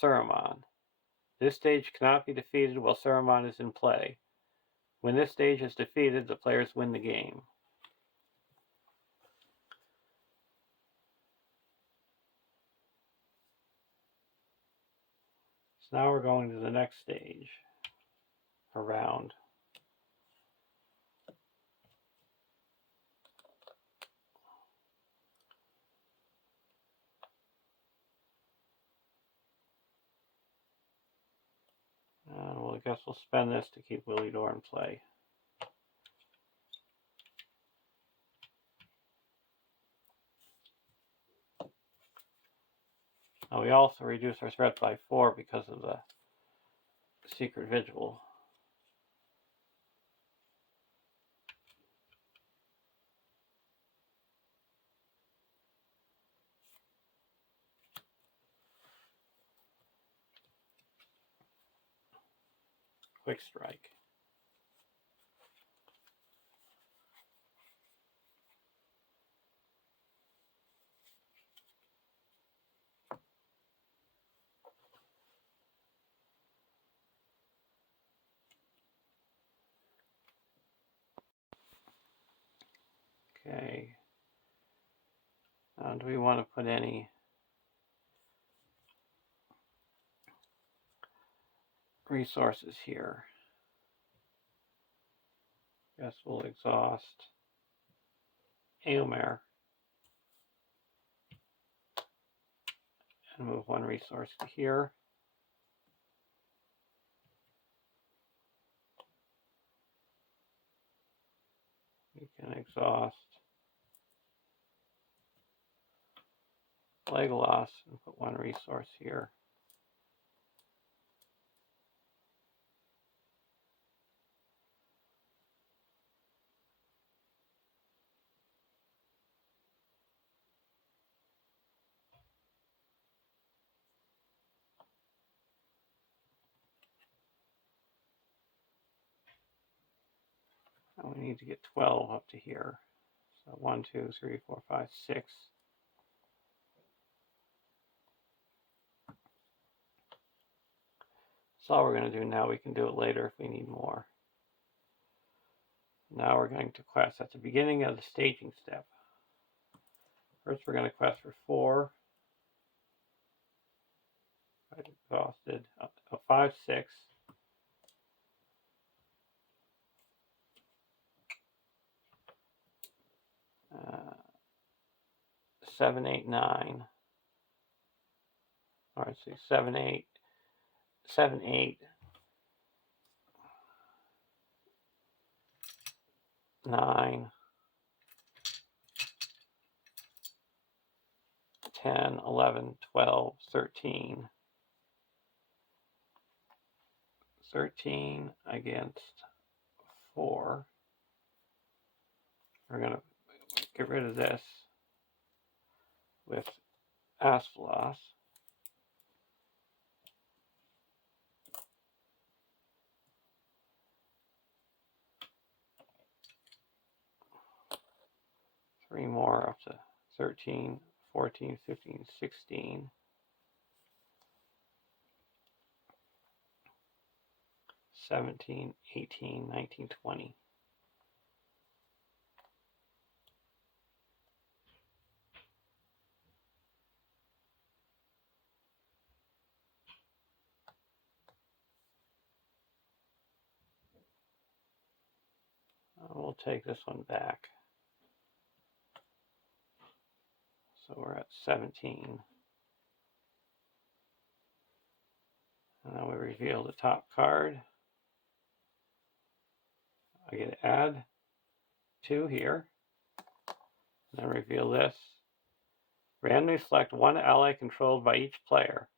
Saruman. This stage cannot be defeated while Saruman is in play. When this stage is defeated, the players win the game. So now we're going to the next stage, around. Well, I guess we'll spend this to keep Willie Door in play. Now we also reduce our threat by 4 because of the secret vigil. Quick strike. Okay. Do we want to put any resources here? Guess we'll exhaust Aomer and move 1 resource to here. We can exhaust Legolas and put 1 resource here. And we need to get 12 up to here. So 1, 2, 3, 4, 5, 6. That's all we're going to do now. We can do it later if we need more. Now we're going to quest at the beginning of the staging step. First we're going to quest for 4. I've exhausted 5, 6. 7, 8, 9. All right, so 7, 8, 7, 8, 9, 10, 11, 12, 13. 13 against 4. We're going to get rid of this with Asphalos. Three more up to 13, 14, 15, 16. 17, 18, 19, 20. We'll take this one back. So we're at 17. And then we reveal the top card. I get to add 2 here. And then reveal this. Randomly select 1 ally controlled by each player,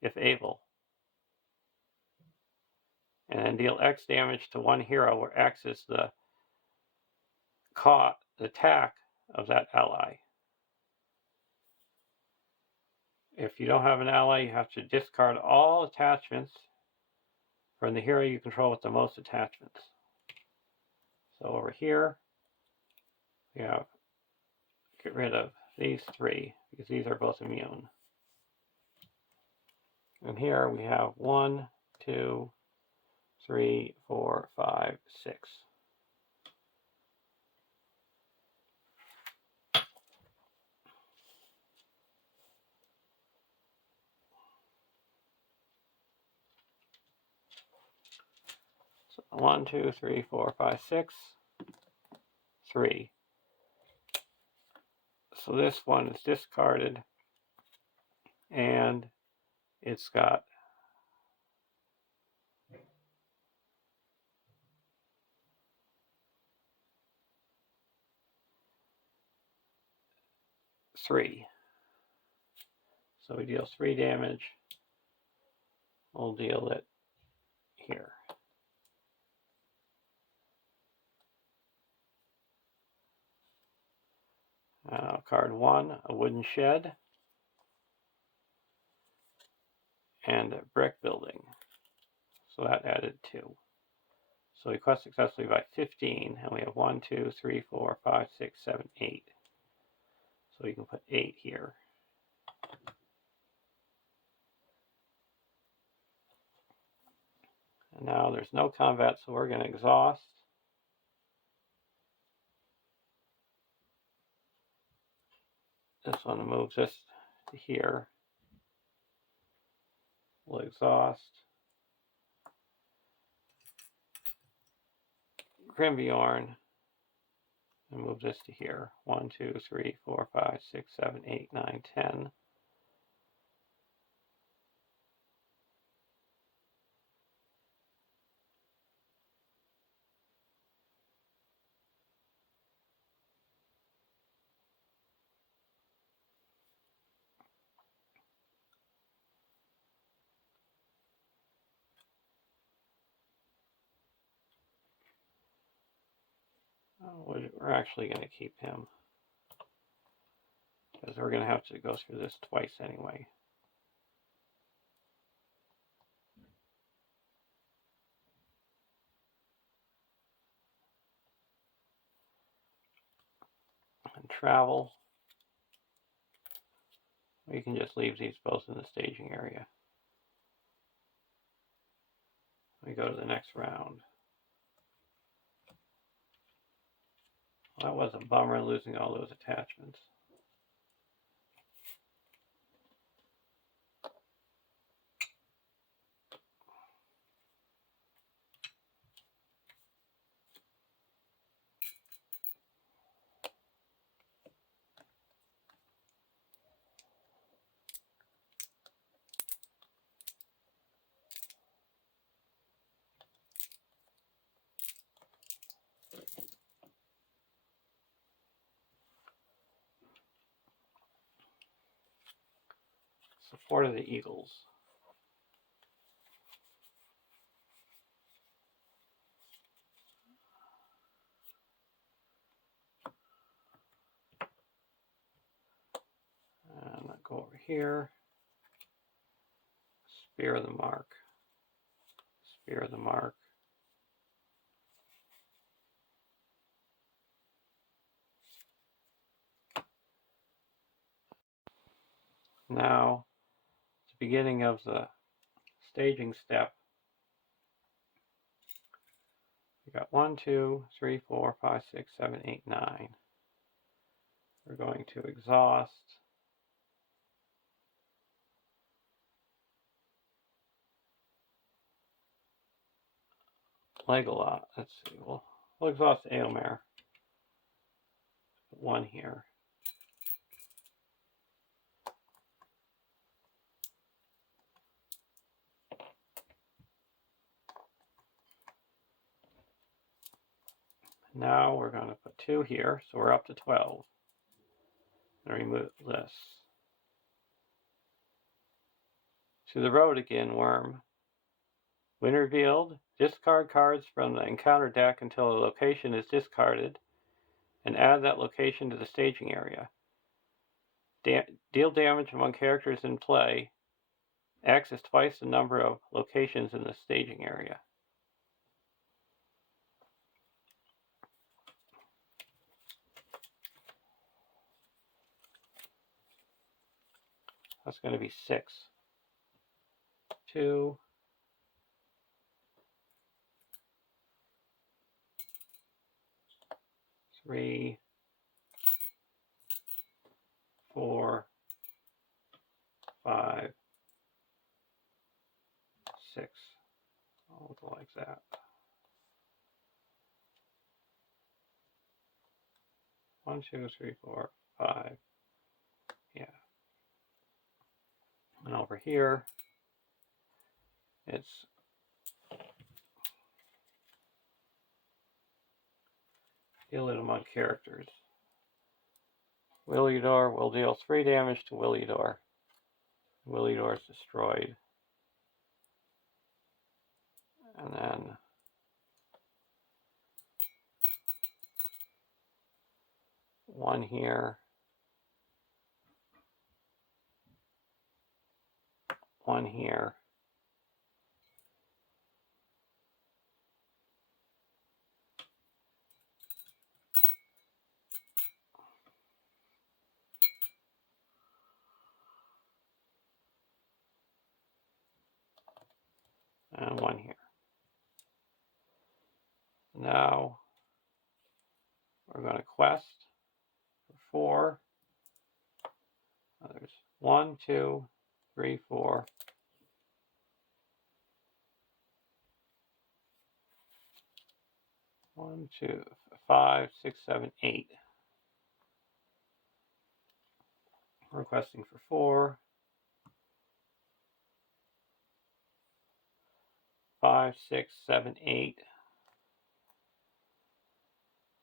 if able. And then deal X damage to 1 hero, where X is the attack of that ally. If you don't have an ally, you have to discard all attachments from the hero you control with the most attachments. So over here, we have get rid of these three because these are both immune. And here we have 1, 2, 3, 4, 5, 6. So 1, 2, 3, 4, 5, 6, 3. So this one is discarded, and it's got three. So we deal 3 damage. We'll deal it here. Card 1, a wooden shed, and a brick building. So that added 2. So we quest successfully by 15, and we have 1, 2, 3, 4, 5, 6, 7, 8. So we can put 8 here. And now there's no combat, so we're going to exhaust. This one moves us to here. We'll exhaust. Grimbjorn and move this to here. 1, 2, 3, 4, 5, 6, 7, 8, 9, 10. We're actually going to keep him because we're going to have to go through this twice anyway. And travel. We can just leave these both in the staging area. We go to the next round. Well, that was a bummer losing all those attachments. Support of the Eagles. And I'll go over here. Spear of the Mark. Spear of the Mark. Now, it's the beginning of the staging step. We got 1, 2, 3, 4, 5, 6, 7, 8, 9. We're going to exhaust. Legolas. Let's see. We'll exhaust Aomer. Put 1 here. Now we're going to put 2 here, so we're up to 12. And remove this. To the road again, Worm. When revealed, discard cards from the encounter deck until a location is discarded. and add that location to the staging area. Deal damage among characters in play. X is twice the number of locations in the staging area. That's going to be 6. 2, 3, 4, 5, 6. I'll go like that. 1, 2, 3, 4, 5. Yeah. And over here, it's deal it among characters. LOTR will deal 3 damage to LOTR. LOTR is destroyed. And then one here, one here, and one here. Now we're going to quest for 4. There's 1, 2, 3, 4. 1, 2, 5, 6, 7, 8. Requesting for 4. 5, 6, 7, 8.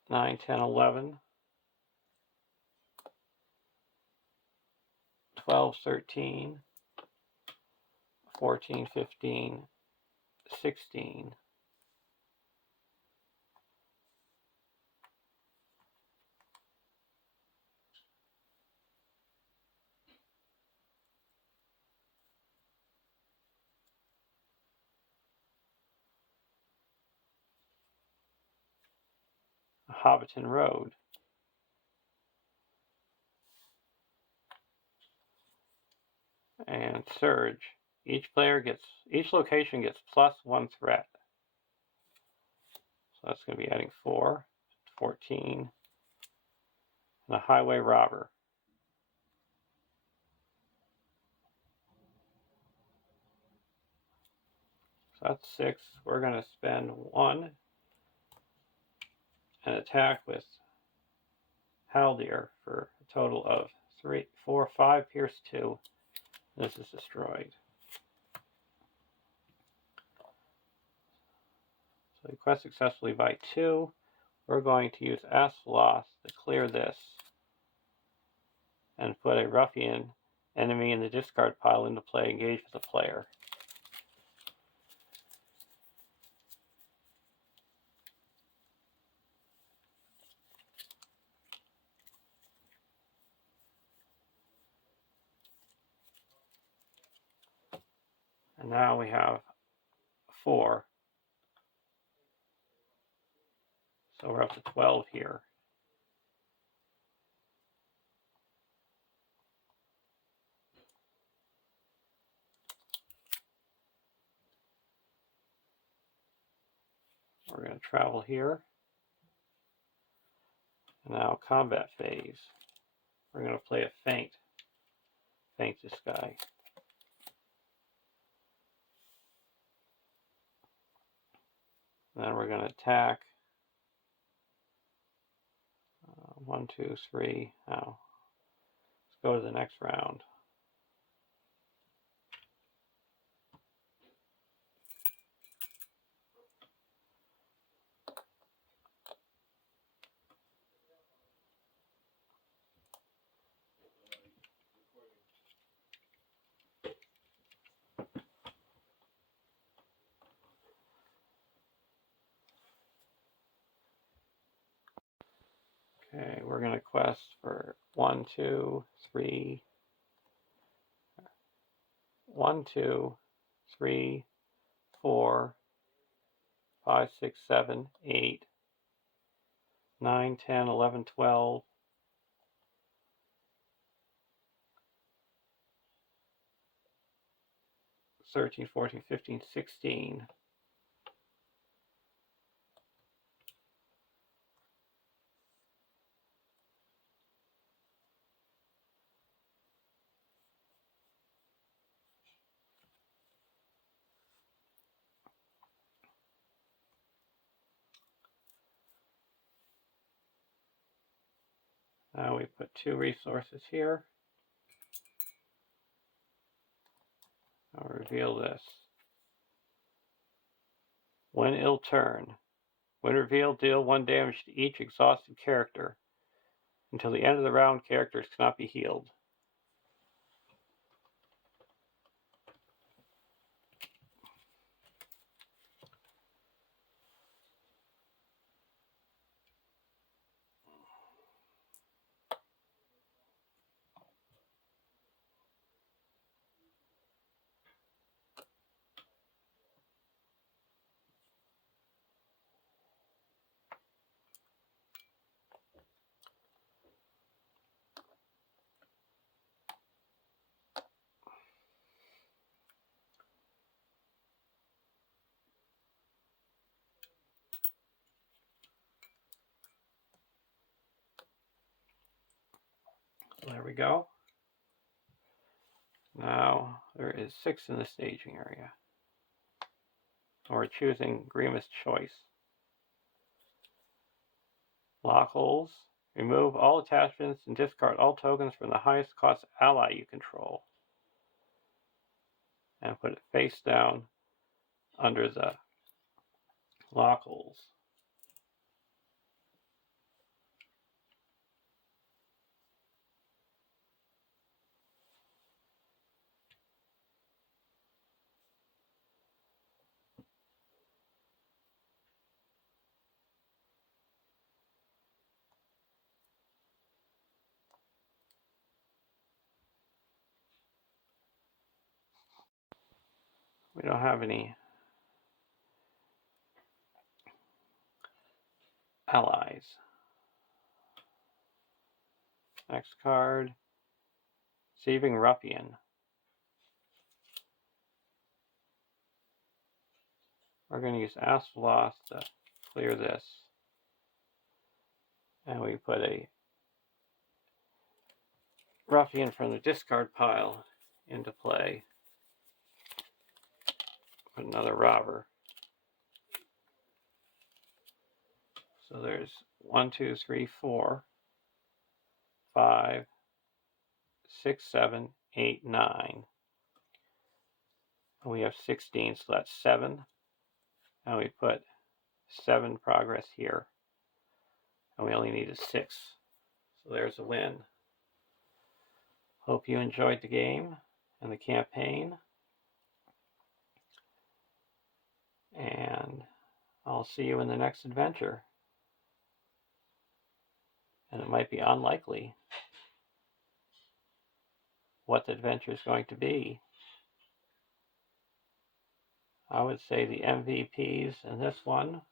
9, 10, 11. 12, 13. 14, 15, 16. Hobbiton Road. And Surge. Each location gets +1 threat. So that's going to be adding 4, 14, and a Highway Robber. So that's 6. We're going to spend 1 and attack with Haldir for a total of 3, 4, 5, pierce 2. This is destroyed. So we quest successfully by 2. We're going to use Asphalos to clear this and put a ruffian enemy in the discard pile into play, engage with the player. And now we have 4. So we're up to 12 here. We're going to travel here. Now combat phase. We're going to play a feint. Feint this guy. Then we're going to attack. 1, 2, 3. Now, let's go to the next round. Okay, we're going to quest for 1, 2, 3, 1, 2, 3, 4, 5, 6, 7, 8, 9, 10, 11, 12, 13, 14, 15, 16. Now we put 2 resources here. I'll reveal this. When it'll turn. When revealed, deal 1 damage to each exhausted character. Until the end of the round, characters cannot be healed. So there we go. Now there is 6 in the staging area. We're choosing Grimace Choice. Lock holes. Remove all attachments and discard all tokens from the highest cost ally you control. And put it face down under the lock holes. We don't have any allies. Next card, Thieving Ruffian. We're going to use Asphalos to clear this. And we put a Ruffian from the discard pile into play. Put another robber. So there's 1, 2, 3, 4, 5, 6, 7, 8, 9. And we have 16, so that's 7. And we put 7 progress here. And we only needed 6. So there's a win. Hope you enjoyed the game and the campaign. And I'll see you in the next adventure. And it might be unlikely what the adventure is going to be. I would say the MVPs in this one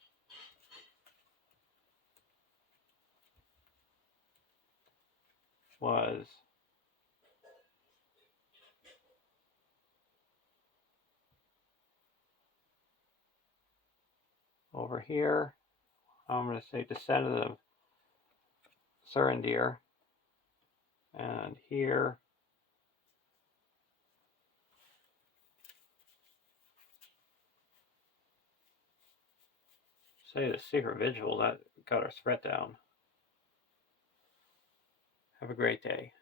was over here. I'm going to say Descendant of Surindir. And here, say the Secret Vigil, that got our threat down. Have a great day.